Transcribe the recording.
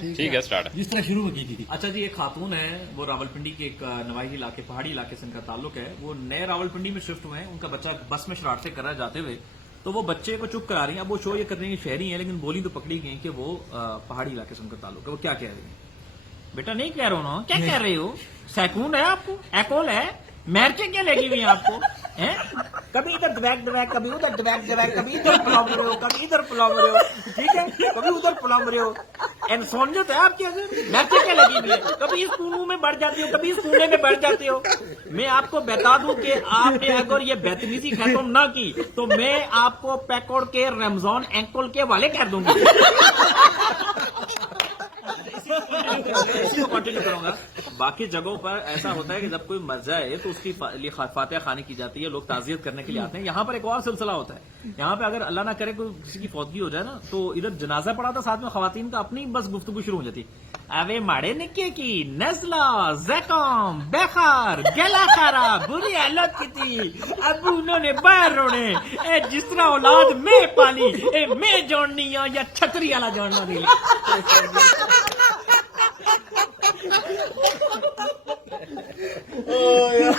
ٹھیک ہے اسٹارٹ. جس طرح شروع میں کی تھی. اچھا جی، ایک خاتون ہے، وہ راولپنڈی کے ایک نواحی علاقے، پہاڑی علاقے سے ان کا تعلق ہے. وہ نئے راولپنڈی میں شفٹ ہوئے ہیں. ان کا بچہ بس میں شرارتیں کر رہا ہے جاتے ہوئے، تو وہ بچے کو چپ کرا رہی ہیں. اب وہ شو یہ کر رہی ہیں شہری ہیں، لیکن بولی تو پکڑی گئی کہ وہ پہاڑی علاقے سے ان کا تعلق ہے. وہ کیا کہہ رہی ہیں؟ بیٹا نہیں کہہ رہا ہوں. کیا کہہ رہے ہو؟ سیکون ہے آپ کو؟ ایکول ہے؟ مرچیں کیا لگی ہوئی ہیں آپ کو؟ کبھی ادھر دبیک دبیک، کبھی ادھر دبیک دبیک، کبھی ادھر پلام رہے ہو، کبھی ادھر پلام رہے ہو. ٹھیک ہے، کبھی ادھر پلام رہے ہو. انسانیت ہے آپ کے اندر؟ مرچیں کیا لگی ہوئی ہے؟ کبھی اس کونوں میں بڑھ جاتی ہو، کبھی اس کونے میں بڑھ جاتے ہو. میں آپ کو بتا دوں کہ آپ نے اگر یہ بدتمیزی ختم نہ کی تو میں آپ کو پیکوڑ کے رمضان اینکل کے والے کر دوں گی. اسی کو کنٹینیو کروں گا. باقی جگہوں پر ایسا ہوتا ہے کہ جب کوئی مر جائے تو اس کی لیے فاتحہ خوانی کی جاتی ہے، لوگ تعزیت کرنے کے لیے آتے ہیں. یہاں پر ایک اور سلسلہ ہوتا ہے. یہاں پہ اگر اللہ نہ کرے کوئی کسی کی فوتگی ہو جائے نا، تو ادھر جنازہ پڑا تھا، ساتھ میں خواتین کا اپنی بس گفتگو شروع ہو جاتی. اوے ماڑے نکے کی نزلہ زکام بخار گلا خراب بری حالت کی تھی، ابو انہوں نے باہر روڑے، اے جس طرح اولاد میں پالی، اے میں جاننی ہاں یا چھتری والا جاننا نہیں. Oh, yeah.